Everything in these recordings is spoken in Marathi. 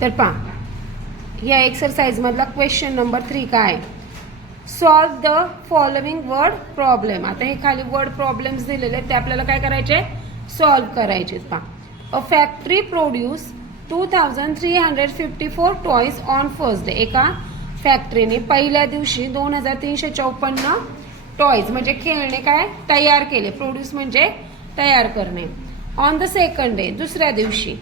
तर पहा या एक्सरसाइज मधला क्वेश्चन नंबर 3 काय, solve the following word problem. आता हे खाली वर्ड प्रॉब्लेम्स दिलेले आहेत ते आपल्याला काय करायचे, सॉल्व करायचे. पहा, a factory produce 2354 toys on first day. एका फॅक्टरीने पहिल्या दिवशी 2354 टॉयज म्हणजे खेळणे काय तयार केले. प्रोड्यूस म्हणजे तयार करणे. ऑन द सेकंड डे दुसऱ्या दिवशी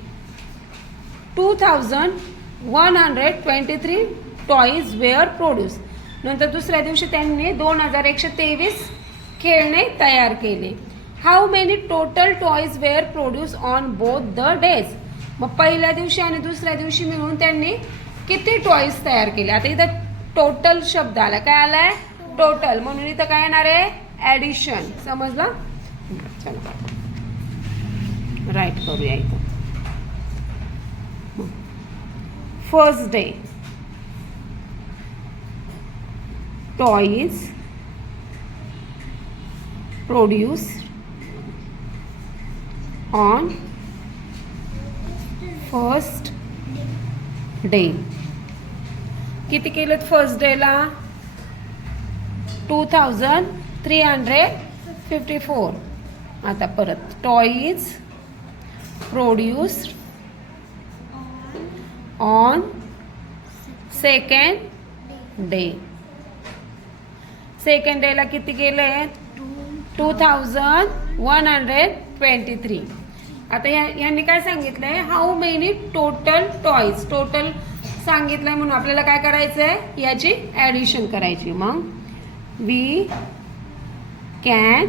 2123 टॉयज वेअर प्रोड्यूस. नंतर दुसऱ्या दिवशी त्यांनी 2123 खेळणे तयार केले. How many total toys were produce on both the days. मग पहिल्या दिवशी आणि दुसऱ्या दिवशी मिळून त्यांनी किती टॉयज तयार केले. आता इथं टोटल शब्द आला, काय आलाय टोटल, म्हणून इथं काय येणार आहे ऍडिशन. समजलं. चला राईट करूया इथं. First day toys produce on first day. किती केलेत फर्स्ट डेला 2354. आता परत toys produced on second day. Second डेला किती गेले 2123. आता यांनी काय सांगितलंय, how many total toys. Total सांगितलंय म्हणून आपल्याला काय करायचंय याची ऍडिशन करायची. मग वी कॅन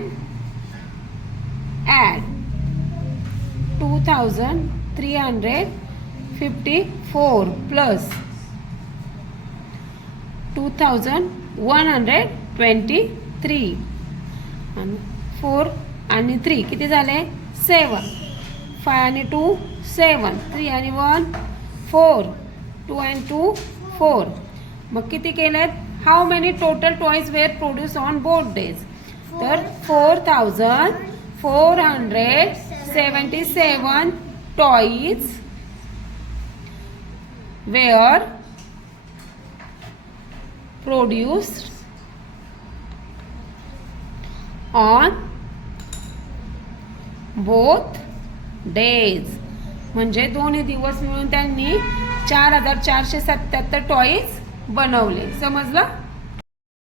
ऍड 2354 प्लस 2123 आणि 4 आणि 3 किती झाले 7. 5 आणि 2 7. 3 आणि 1 4. 2 आणि 2 4. मग किती केलेत, how many total toys were produce on both days. तर 4477 toys were produced on both days. म्हणजे दोन्ही दिवस मिळून त्यांनी 4477 टॉयज बनवले. समजलं.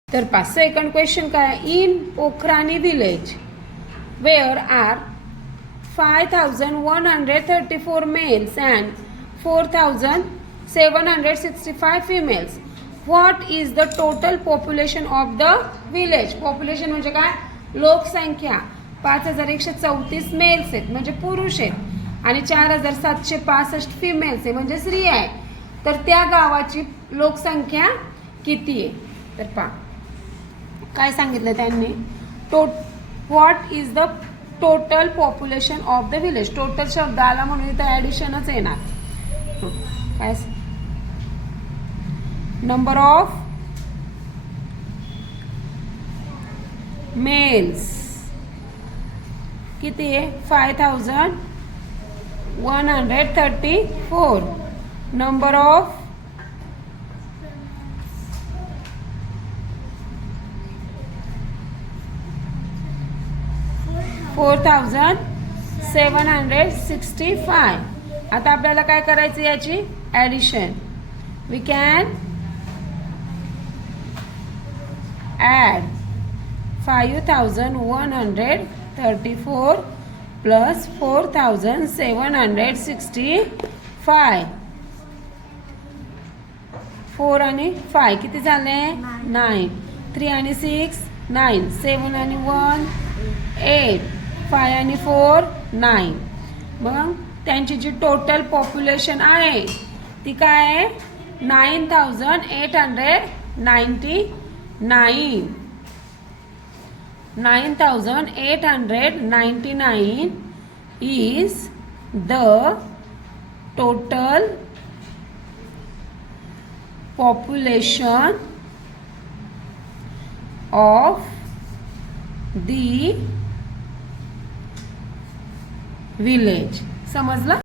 तर पाच सेकंड क्वेश्चन काय, in Pokhrani village where are 5134 males and 4765 females. What is the total population of the village. Population म्हणजे काय लोकसंख्या. 5134 मेल्स आहेत म्हणजे पुरुष आहेत आणि 4765 फिमेल्स आहे म्हणजे स्त्री आहे. तर त्या गावाची लोकसंख्या किती आहे. तर पहा काय सांगितलं त्यांनी, what is the total population of the village. Total शब्द आला म्हणून इथं ऍडिशनच येणार. काय नंबर ऑफ मेल्स किती आहे 5134. Number of four 4765. आता आपल्याला काय करायचं याची addition. We can add 5134 plus 4765. 4 आणि 5 किती झाले 9. 3 आणि 6 9. 7 आणि 1 8. 5 आणि 4 9. मग त्यांची जी टोटल पॉप्युलेशन आहे ती काय आहे 9899. 9899 is the total population of the village. समजलं.